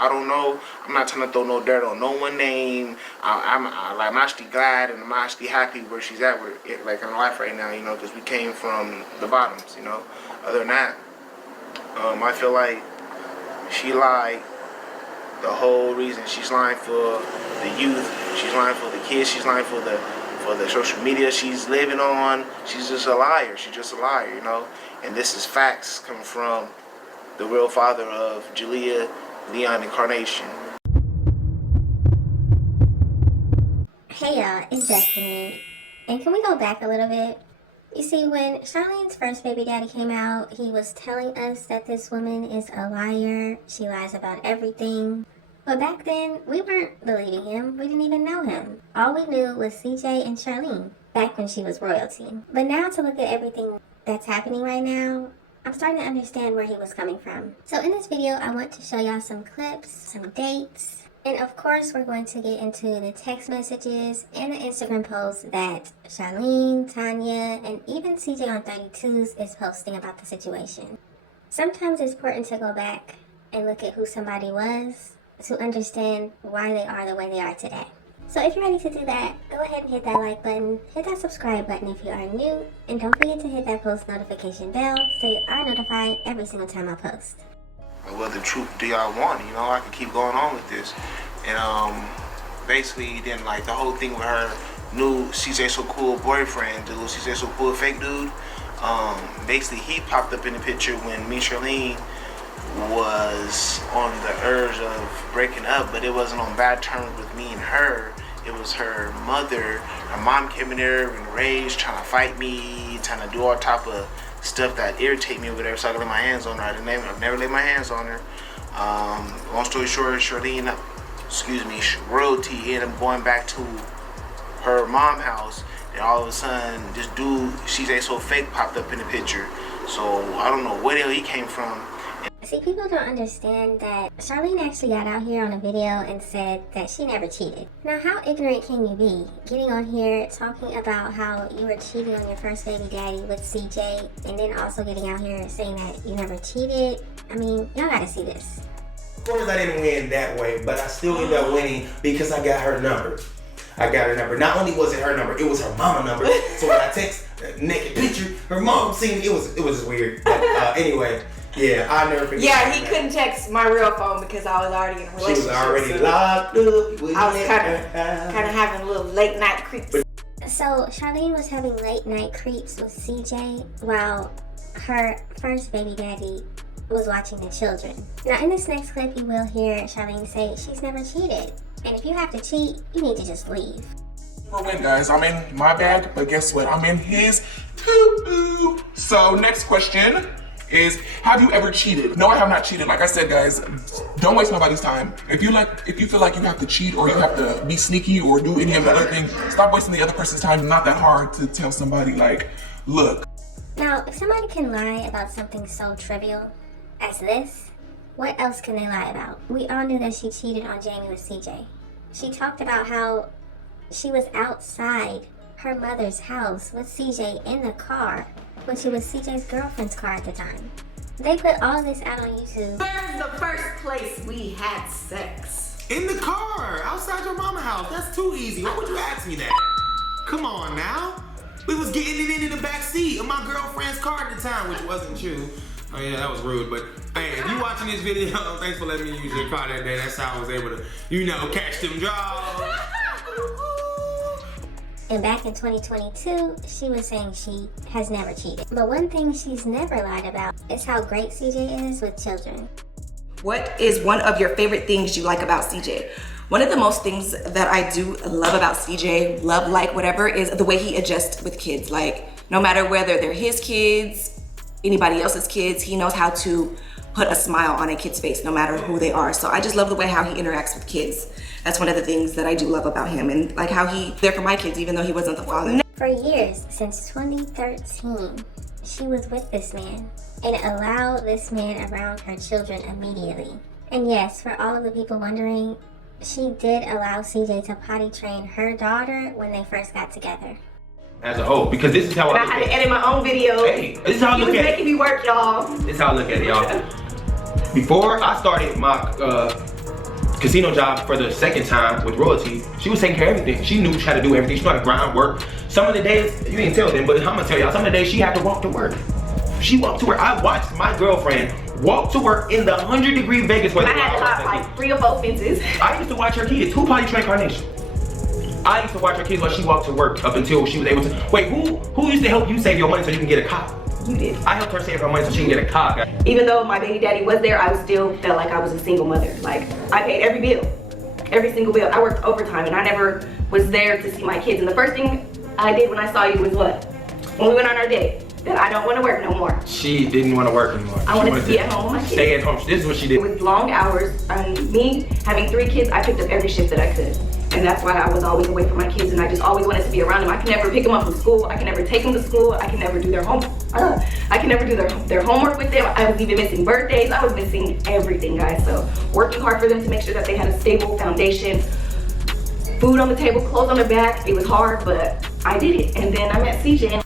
I don't know. I'm not trying to throw no dirt on no one name. I'm actually glad and I'm actually happy where she's at with it, like in life right now, you know, because we came from the bottoms, you know. Other than that, I feel like she lied. The whole reason she's lying for the youth, she's lying for the kids, she's lying for the social media she's living on. She's just a liar. She's just a liar, you know. And this is facts coming from the real father of Jalea, Leon, and Carnation. Hey y'all, it's Destiny. And can we go back a little bit? You see, when Charlene's first baby daddy came out, he was telling us that this woman is a liar. She lies about everything. But back then, we weren't believing him. We didn't even know him. All we knew was CJ and Charlene, back when she was royalty. But now to look at everything that's happening right now, I'm starting to understand where he was coming from. So in this video, I want to show y'all some clips, some dates, and of course, we're going to get into the text messages and the Instagram posts that Charlene, Tanya, and even CJ on 32s is posting about the situation. Sometimes it's important to go back and look at who somebody was to understand why they are the way they are today. So if you're ready to do that, go ahead and hit that like button, hit that subscribe button if you are new, and don't forget to hit that post notification bell so you are notified every single time I post. What the truth do y'all want? You know, I can keep going on with this. And basically then like the whole thing with her new CJ So Cool boyfriend, the little CJ So Cool fake dude, basically he popped up in the picture when me and Charlene was on the urge of breaking up, but it wasn't on bad terms with me and her. It was her mother. Her mom came in there enraged, trying to fight me, trying to do all type of stuff that irritate me or whatever, so I can lay my hands on her. I've never laid my hands on her. Long story short, Charlene, royalty ended up going back to her mom's house, and all of a sudden this dude, CJ So Fake, popped up in the picture. So I don't know where the hell he came from. See, people don't understand that Charlene actually got out here on a video and said that she never cheated. Now, how ignorant can you be? Getting on here, talking about how you were cheating on your first baby daddy with CJ, and then also getting out here and saying that you never cheated. I mean, y'all gotta see this. Of course, I didn't win that way, but I still ended up winning because I got her number. I got her number. Not only was it her number, it was her mama number. So when I text a naked picture, her mom seen it was just weird. But anyway. Yeah, I never forget. Yeah, he couldn't text my real phone because I was already in a relationship. She was already locked up. I was kind of having a little late night creeps. So Charlene was having late night creeps with CJ while her first baby daddy was watching the children. Now in this next clip, you will hear Charlene say she's never cheated. And if you have to cheat, you need to just leave. Well, win, guys. I'm in my bag, but guess what? I'm in his too. So next question is, have you ever cheated? No, I have not cheated. Like I said, guys, don't waste nobody's time. If you feel like you have to cheat or you have to be sneaky or do any of the other things, stop wasting the other person's time. It's not that hard to tell somebody, like, look. Now, if somebody can lie about something so trivial as this, what else can they lie about? We all knew that she cheated on Jamie with CJ. She talked about how she was outside her mother's house with CJ in the car when she was CJ's girlfriend's car at the time. They put all this out on YouTube. Where's the first place we had sex? In the car, outside your mama's house. That's too easy. Why would you ask me that? Come on now. We was getting it in the back seat of my girlfriend's car at the time, which wasn't true. Oh yeah, that was rude, but hey, if you watching this video, thanks for letting me use your car that day. That's how I was able to, catch them draws. And back in 2022, she was saying she has never cheated. But one thing she's never lied about is how great CJ is with children. What is one of your favorite things you like about CJ? One of the most things that I do love about CJ, whatever, is the way he adjusts with kids. Like, no matter whether they're his kids, anybody else's kids, he knows how to put a smile on a kid's face, no matter who they are. So I just love the way how he interacts with kids. That's one of the things that I do love about him, and like how he's there for my kids even though he wasn't the father. For years, since 2013, she was with this man and allowed this man around her children immediately. And yes, for all of the people wondering, she did allow CJ to potty train her daughter when they first got together. As a whole, because this is how I had to edit my own video. Hey, this is how I look at it. Making me work, y'all. This is how I look at it, y'all. Before I started my casino job for the second time with royalty, she was taking care of everything. She knew how to do everything. She knew how to grind work. Some of the days, you didn't tell them, but I'm gonna tell y'all, some of the days she had to walk to work. She walked to work. I watched my girlfriend walk to work in the 100-degree Vegas weather. I had to hop like 3 or 4 fences. I used to watch her kids. Who potty trained Carnation? I used to watch her kids while she walked to work up until she was able to. Wait, who used to help you save your money so you can get a car? You did. I helped her save her money so she can get a car. Even though my baby daddy was there, I still felt like I was a single mother. Like, I paid every bill, every single bill. I worked overtime and I never was there to see my kids. And the first thing I did when I saw you was what? When we went on our date, that I don't want to work no more. She didn't want to work anymore. I wanted to be at home with my kids. Stay at home. This is what she did. With long hours, me having 3 kids, I picked up every shift that I could. And that's why I was always away from my kids and I just always wanted to be around them. I can never pick them up from school. I can never take them to school. I can never do their I can never do their homework with them. I was even missing birthdays. I was missing everything, guys. So working hard for them to make sure that they had a stable foundation, food on the table, clothes on their back. It was hard, but I did it. And then I met CJ.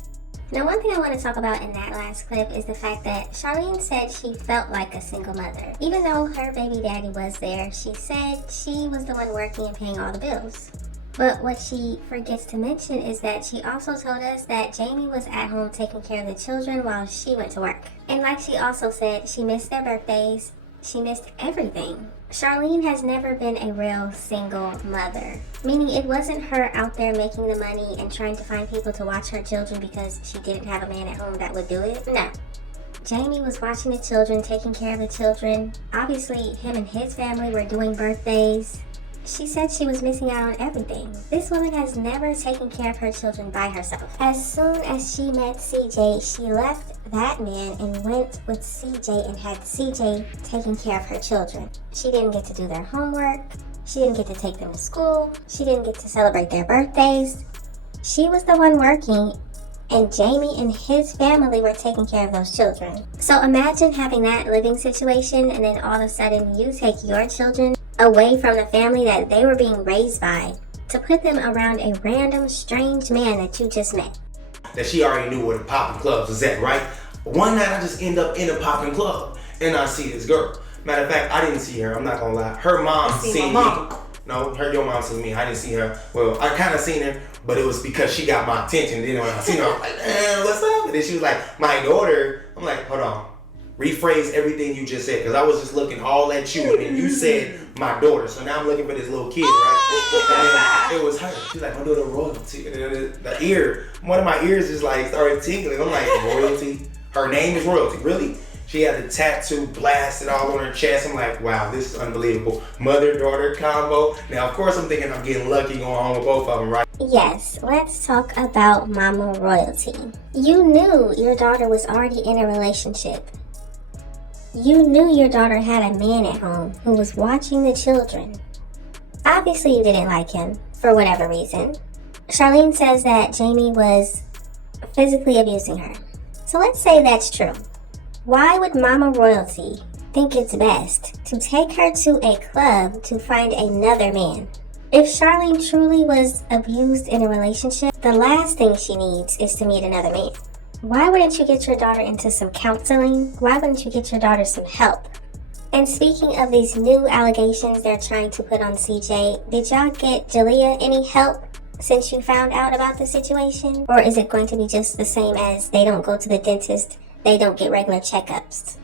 Now, one thing I want to talk about in that last clip is the fact that Charlene said she felt like a single mother. Even though her baby daddy was there, she said she was the one working and paying all the bills. But what she forgets to mention is that she also told us that Jamie was at home taking care of the children while she went to work. And like she also said, she missed their birthdays. She missed everything. Charlene has never been a real single mother, meaning it wasn't her out there making the money and trying to find people to watch her children because she didn't have a man at home that would do it. No. Jamie was watching the children, taking care of the children. Obviously, him and his family were doing birthdays. She said she was missing out on everything. This woman has never taken care of her children by herself. As soon as she met CJ, she left that man and went with CJ and had CJ taking care of her children. She didn't get to do their homework. She didn't get to take them to school. She didn't get to celebrate their birthdays. She was the one working, and Jamie and his family were taking care of those children. So imagine having that living situation and then all of a sudden you take your children away from the family that they were being raised by to put them around a random strange man that you just met. That she already knew where the popping clubs was at, right? One night I just end up in a popping club and I see this girl. Matter of fact, I didn't see her, I'm not gonna lie. Her mom seen me. No, your mom seen me. I didn't see her. Well, I kind of seen her, but it was because she got my attention. Then when I seen her, I was like, what's up? And then she was like, my daughter. I'm like, hold on. Rephrase everything you just said, because I was just looking all at you, and then you said my daughter. So now I'm looking for this little kid, right? And it was her. She's like, my daughter Royalty. And the ear, one of my ears just like started tingling. I'm like, Royalty? Her name is Royalty, really? She had the tattoo blasted all on her chest. I'm like, wow, this is unbelievable. Mother-daughter combo. Now, of course, I'm thinking I'm getting lucky going home with both of them, right? Yes, let's talk about Mama Royalty. You knew your daughter was already in a relationship. You knew your daughter had a man at home who was watching the children. Obviously, you didn't like him for whatever reason. Charlene says that Jamie was physically abusing her. So let's say that's true. Why would Mama Royalty think it's best to take her to a club to find another man? If Charlene truly was abused in a relationship, the last thing she needs is to meet another man. Why wouldn't you get your daughter into some counseling? Why wouldn't you get your daughter some help? And speaking of these new allegations they're trying to put on CJ, did y'all get Jalea any help since you found out about the situation? Or is it going to be just the same as they don't go to the dentist, they don't get regular checkups?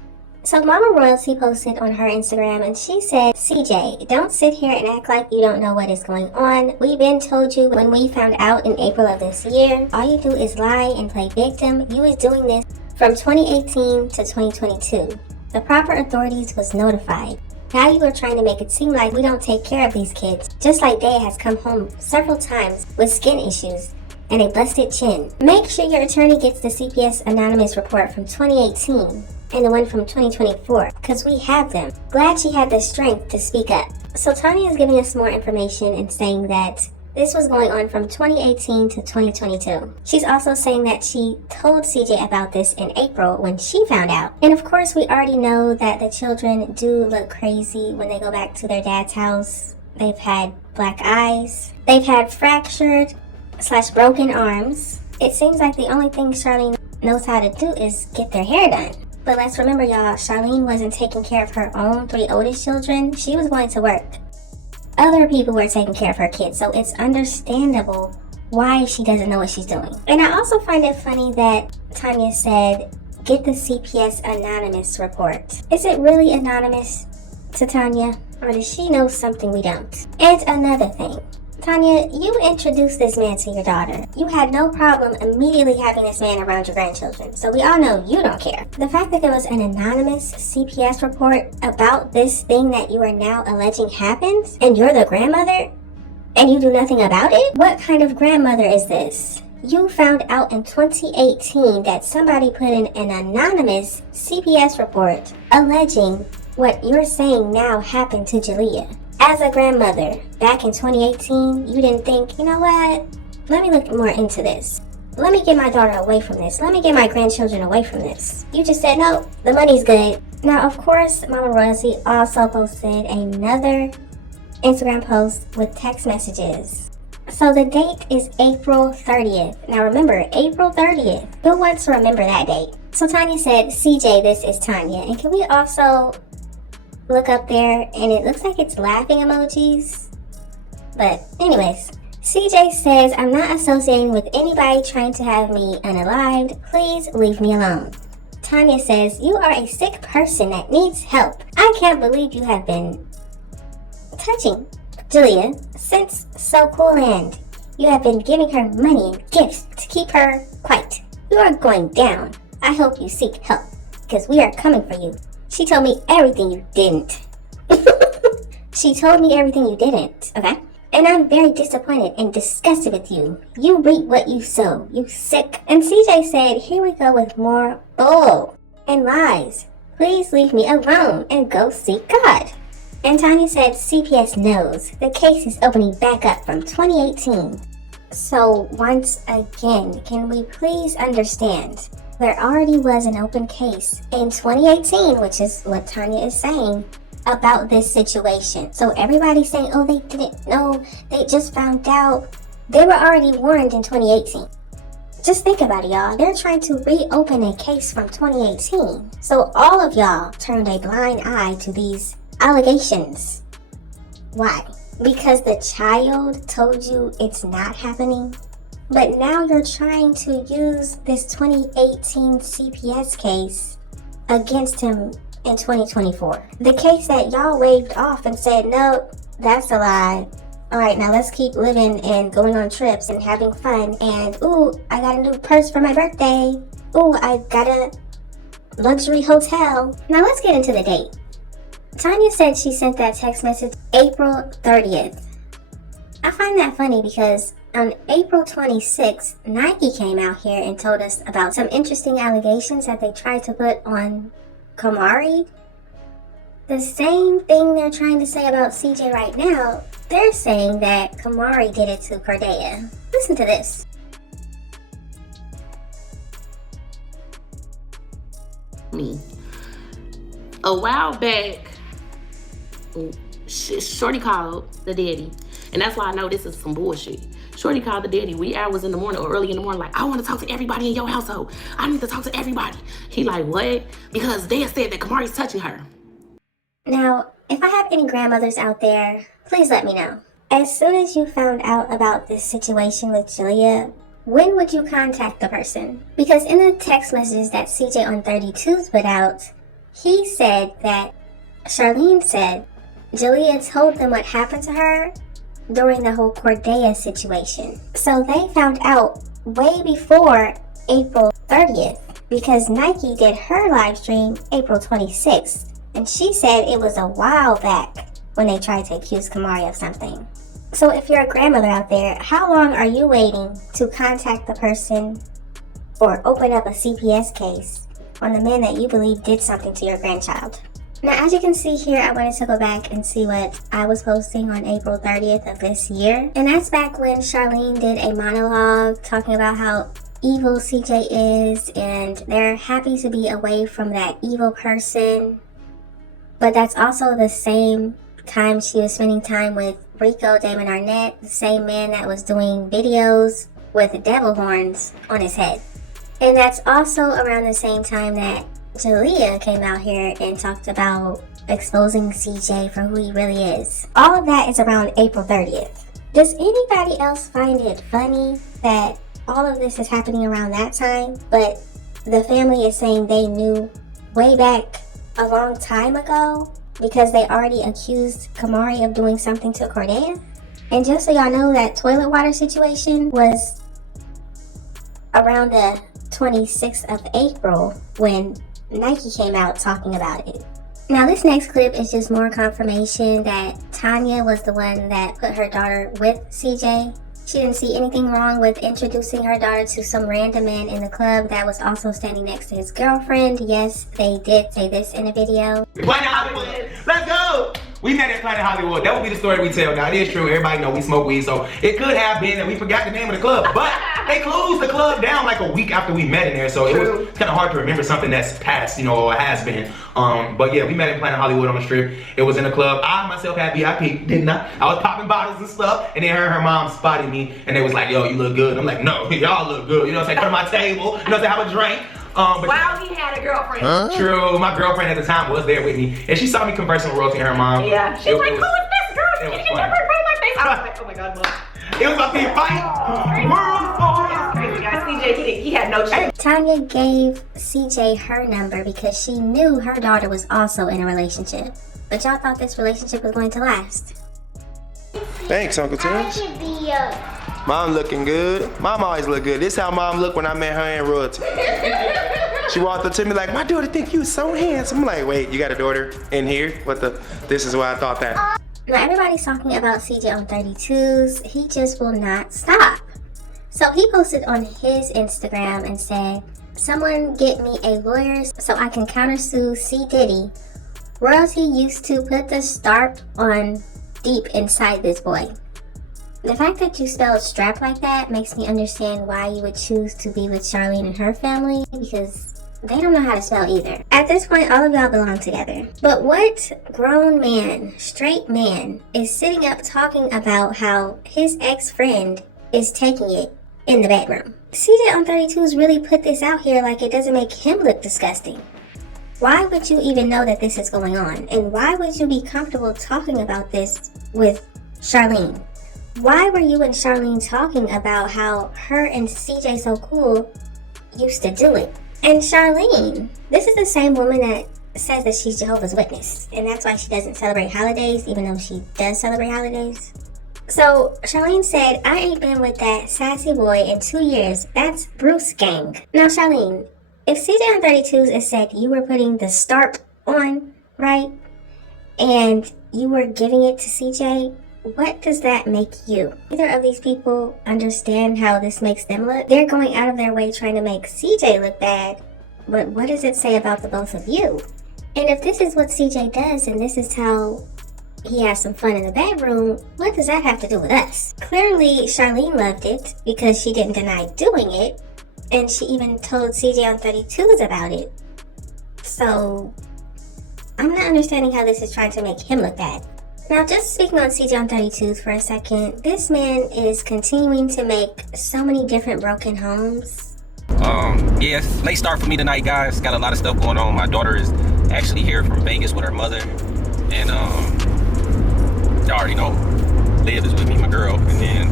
So Mama Royalty posted on her Instagram and she said, CJ, don't sit here and act like you don't know what is going on. We been told you when we found out in April of this year. All you do is lie and play victim. You was doing this from 2018 to 2022. The proper authorities was notified. Now you are trying to make it seem like we don't take care of these kids. Just like Day has come home several times with skin issues and a busted chin. Make sure your attorney gets the CPS Anonymous report from 2018 and the one from 2024, because we have them. Glad she had the strength to speak up. So Tanya is giving us more information and saying that this was going on from 2018 to 2022. She's also saying that she told CJ about this in April when she found out. And of course, we already know that the children do look crazy when they go back to their dad's house. They've had black eyes. They've had fractured / broken arms. It seems like the only thing Charlene knows how to do is get their hair done. But let's remember, y'all, Charlene wasn't taking care of her own 3 oldest children. She was going to work. other people were taking care of her kids, so it's understandable why she doesn't know what she's doing. And I also find it funny that Tanya said, get the CPS anonymous report. Is it really anonymous to Tanya, or does she know something we don't? And another thing, Tanya, you introduced this man to your daughter. You had no problem immediately having this man around your grandchildren, so we all know you don't care. The fact that there was an anonymous CPS report about this thing that you are now alleging happens, and you're the grandmother, and you do nothing about it? What kind of grandmother is this? You found out in 2018 that somebody put in an anonymous CPS report alleging what you're saying now happened to Jalea. As a grandmother, back in 2018, you didn't think, you know what? Let me look more into this. Let me get my daughter away from this. Let me get my grandchildren away from this. You just said, no, the money's good. Now, of course, Mama Royalty also posted another Instagram post with text messages. So the date is April 30th. Now remember, April 30th. Who wants to remember that date? So Tanya said, CJ, this is Tanya. And can we also look up there, and it looks like it's laughing emojis. But anyways, CJ says, I'm not associating with anybody trying to have me unalived. Please leave me alone. Tanya says, you are a sick person that needs help. I can't believe you have been touching Jalea since So Cool Land. You have been giving her money and gifts to keep her quiet. You are going down. I hope you seek help, because we are coming for you. She told me everything you didn't. She told me everything you didn't, okay? And I'm very disappointed and disgusted with you. You reap what you sow, you sick. And CJ said, here we go with more bull and lies. Please leave me alone and go seek God. And Tanya said, CPS knows. The case is opening back up from 2018. So once again, can we please understand? There already was an open case in 2018, which is what Tanya is saying, about this situation. So everybody's saying, oh, they didn't know, they just found out. They were already warned in 2018. Just think about it, y'all. They're trying to reopen a case from 2018. So all of y'all turned a blind eye to these allegations. Why? Because the child told you it's not happening? But now you're trying to use this 2018 CPS case against him in 2024. The case that y'all waved off and said, no, that's a lie. Alright, now let's keep living and going on trips and having fun. And, ooh, I got a new purse for my birthday. Ooh, I got a luxury hotel. Now let's get into the date. Tanya said she sent that text message April 30th. I find that funny because on April 26th, Nike came out here and told us about some interesting allegations that they tried to put on Kamari. The same thing they're trying to say about CJ right now, they're saying that Kamari did it to Cordeya. Listen to this. A while back, Shorty called the daddy, and that's why I know this is some bullshit. Shorty called the daddy wee hours in the morning or early in the morning, like, I want to talk to everybody in your household. I need to talk to everybody. He like, what? Because they said that Kamari's touching her. Now, if I have any grandmothers out there, please let me know. As soon as you found out about this situation with Jalea, when would you contact the person? Because in the text messages that CJ on 32s put out, he said that Charlene said Jalea told them what happened to her during the whole Cordeya situation. So they found out way before April 30th because Nike did her live stream April 26th. And she said it was a while back when they tried to accuse Kamari of something. So if you're a grandmother out there, how long are you waiting to contact the person or open up a CPS case on the man that you believe did something to your grandchild? Now, as you can see here, I wanted to go back and see what I was posting on April 30th of this year. And that's back when Charlene did a monologue talking about how evil CJ is and they're happy to be away from that evil person. But that's also the same time she was spending time with Rico Damon Arnett, the same man that was doing videos with devil horns on his head. And that's also around the same time that Jalea came out here and talked about exposing CJ for who he really is. All of that is around April 30th. Does anybody else find it funny that all of this is happening around that time, but the family is saying they knew way back a long time ago because they already accused Kamari of doing something to Cordelia? And just so y'all know, that toilet water situation was around the 26th of April when Nike came out talking about it. Now this next clip is just more confirmation that Tanya was the one that put her daughter with CJ. She didn't see anything wrong with introducing her daughter to some random man in the club that was also standing next to his girlfriend. Yes, they did say this in a video. Planet Hollywood, let's go! We met at Planet Hollywood. That would be the story we tell now. It is true, everybody know we smoke weed, so it could have been that we forgot the name of the club, but they closed the club down like a week after we met in there, so it was kind of hard to remember something that's past, you know, or has been. But yeah, we met at Planet Hollywood on the strip. It was in the club. I myself had VIP, didn't I? I was popping bottles and stuff, and then her mom spotted me, and they was like, yo, you look good. I'm like, no, y'all look good. You know what I'm saying? Come to my table, you know what I'm saying? Have a drink. But wow, he had a girlfriend. Huh? True, my girlfriend at the time was there with me, and she saw me conversing with Royalty and her mom. Yeah, she's like, who is this girl? It was Can you funny. never in front of my face? I was like, oh my god, mom. It was about to be a fight. World War. Crazy guys. CJ, he had no chance. Tanya gave CJ her number because she knew her daughter was also in a relationship. But y'all thought this relationship was going to last. Thanks, Uncle Terrence. Mom looking good. Mom always look good. This how mom looked when I met her and Royalty. She walked up to me like, my daughter think you so handsome. I'm like, wait, you got a daughter in here? What the? This is why I thought that. Now everybody's talking about CJ on 32s. He just will not stop. So he posted on his Instagram and said, someone get me a lawyer so I can countersue C. Diddy. Royalty used to put the start on deep inside this boy. The fact that you spelled strap like that makes me understand why you would choose to be with Charlene and her family, because they don't know how to spell either. At this point, all of y'all belong together. But what grown man, straight man, is sitting up talking about how his ex-friend is taking it in the bedroom? CJ on 32s really put this out here like it doesn't make him look disgusting. Why would you even know that this is going on? And why would you be comfortable talking about this with Charlene? Why were you and Charlene talking about how her and CJ So Cool used to do it? And Charlene, this is the same woman that says that she's Jehovah's Witness, and that's why she doesn't celebrate holidays, even though she does celebrate holidays. So Charlene said, I ain't been with that sassy boy in 2 years. That's Bruce gang. Now Charlene, if CJ on 32s is said you were putting the start on, right? And you were giving it to CJ, what does that make you? Neither of these people understand how this makes them look. They're going out of their way trying to make CJ look bad, but what does it say about the both of you? And if this is what CJ does and this is how he has some fun in the bedroom, what does that have to do with us? Clearly Charlene loved it because she didn't deny doing it, and she even told CJ on 32s about it. So I'm not understanding how this is trying to make him look bad. Now, just speaking on CJ on 32s for a second, this man is continuing to make so many different broken homes. Yeah, it's late start for me tonight, guys. Got a lot of stuff going on. My daughter is actually here from Vegas with her mother. And y'all already know, Liv is with me, my girl. And then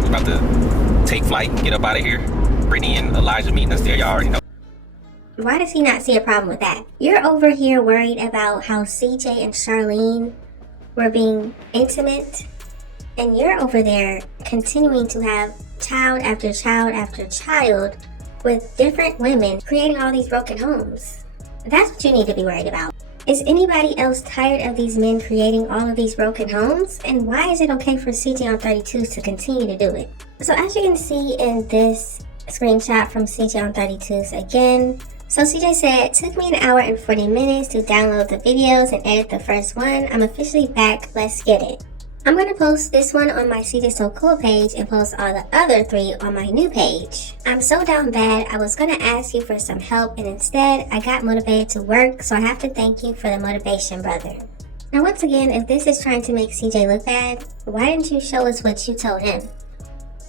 we're about to take flight and get up out of here. Brittany and Elijah meeting us there, y'all already know. Why does he not see a problem with that? You're over here worried about how CJ and Charlene were being intimate, and you're over there continuing to have child after child after child with different women, creating all these broken homes. That's what you need to be worried about. Is anybody else tired of these men creating all of these broken homes? And why is it okay for CJ on 32s to continue to do it? So as you can see in this screenshot from CJ on 32s again, so CJ said, it took me an hour and 40 minutes to download the videos and edit the first one. I'm officially back. Let's get it. I'm going to post this one on my CJ So Cool page and post all the other 3 on my new page. I'm so down bad, I was going to ask you for some help, and instead I got motivated to work, so I have to thank you for the motivation, brother. Now once again, if this is trying to make CJ look bad, why didn't you show us what you told him?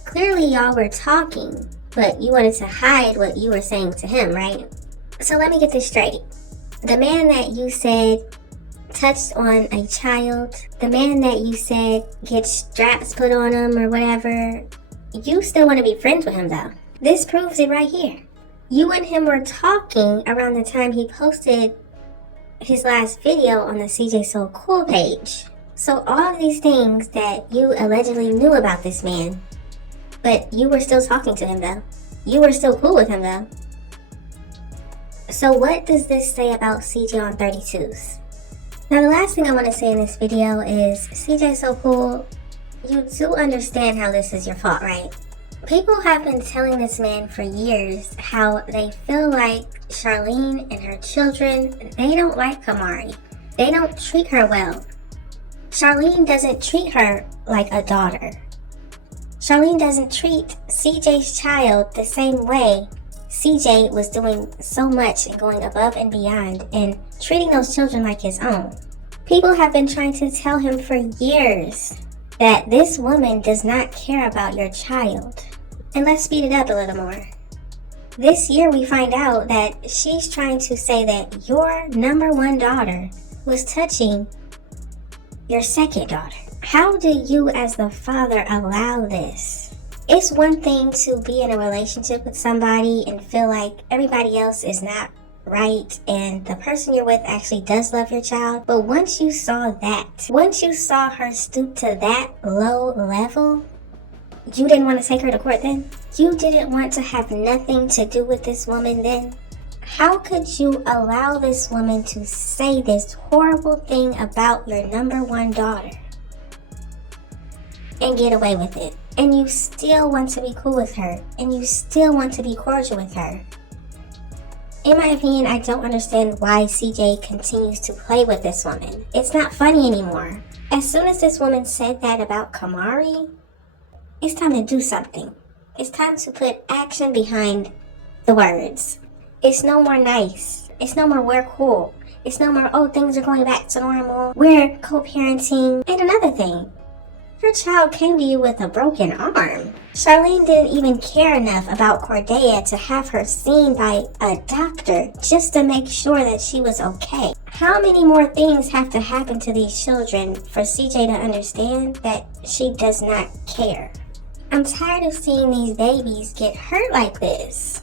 Clearly y'all were talking, but you wanted to hide what you were saying to him, right? So let me get this straight. The man that you said touched on a child, the man that you said gets straps put on him or whatever, you still want to be friends with him though. This proves it right here. You and him were talking around the time he posted his last video on the CJ So Cool page. So all of these things that you allegedly knew about this man, but you were still talking to him though. You were still cool with him though. So what does this say about CJ on 32s? Now the last thing I want to say in this video is, CJ So Cool, you do understand how this is your fault, right? People have been telling this man for years how they feel like Charlene and her children, they don't like Kamari. They don't treat her well. Charlene doesn't treat her like a daughter. Charlene doesn't treat CJ's child the same way CJ was doing so much and going above and beyond and treating those children like his own. People have been trying to tell him for years that this woman does not care about your child. And let's speed it up a little more. This year we find out that she's trying to say that your number one daughter was touching your second daughter. How do you as the father allow this? It's one thing to be in a relationship with somebody and feel like everybody else is not right and the person you're with actually does love your child. But once you saw that, once you saw her stoop to that low level, you didn't want to take her to court then? You didn't want to have nothing to do with this woman then? How could you allow this woman to say this horrible thing about your number one daughter and get away with it? And you still want to be cool with her, and you still want to be cordial with her. In my opinion, I don't understand why CJ continues to play with this woman. It's not funny anymore. As soon as this woman said that about Kamari, it's time to do something. It's time to put action behind the words. It's no more nice. It's no more we're cool. It's no more, oh, things are going back to normal. We're co-parenting. And another thing, your child came to you with a broken arm. Charlene didn't even care enough about Cordelia to have her seen by a doctor just to make sure that she was okay. How many more things have to happen to these children for CJ to understand that she does not care? I'm tired of seeing these babies get hurt like this.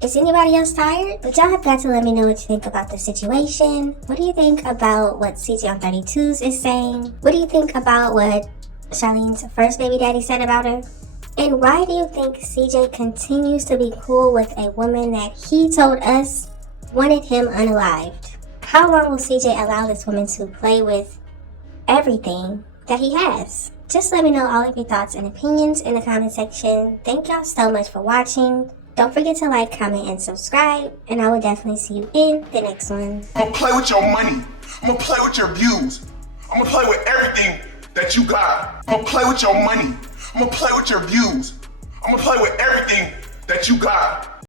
Is anybody else tired? But y'all have got to let me know what you think about the situation. What do you think about what CJ on 32s is saying? What do you think about what Charlene's first baby daddy said about her? And why do you think CJ continues to be cool with a woman that he told us wanted him unalived? How long will CJ allow this woman to play with everything that he has? Just let me know all of your thoughts and opinions in the comment section. Thank y'all so much for watching. Don't forget to like, comment, and subscribe, and I will definitely see you in the next one. I'm gonna play with your money. I'm gonna play with your views. I'm gonna play with everything that you got. I'm gonna play with your money. I'm gonna play with your views. I'm gonna play with everything that you got.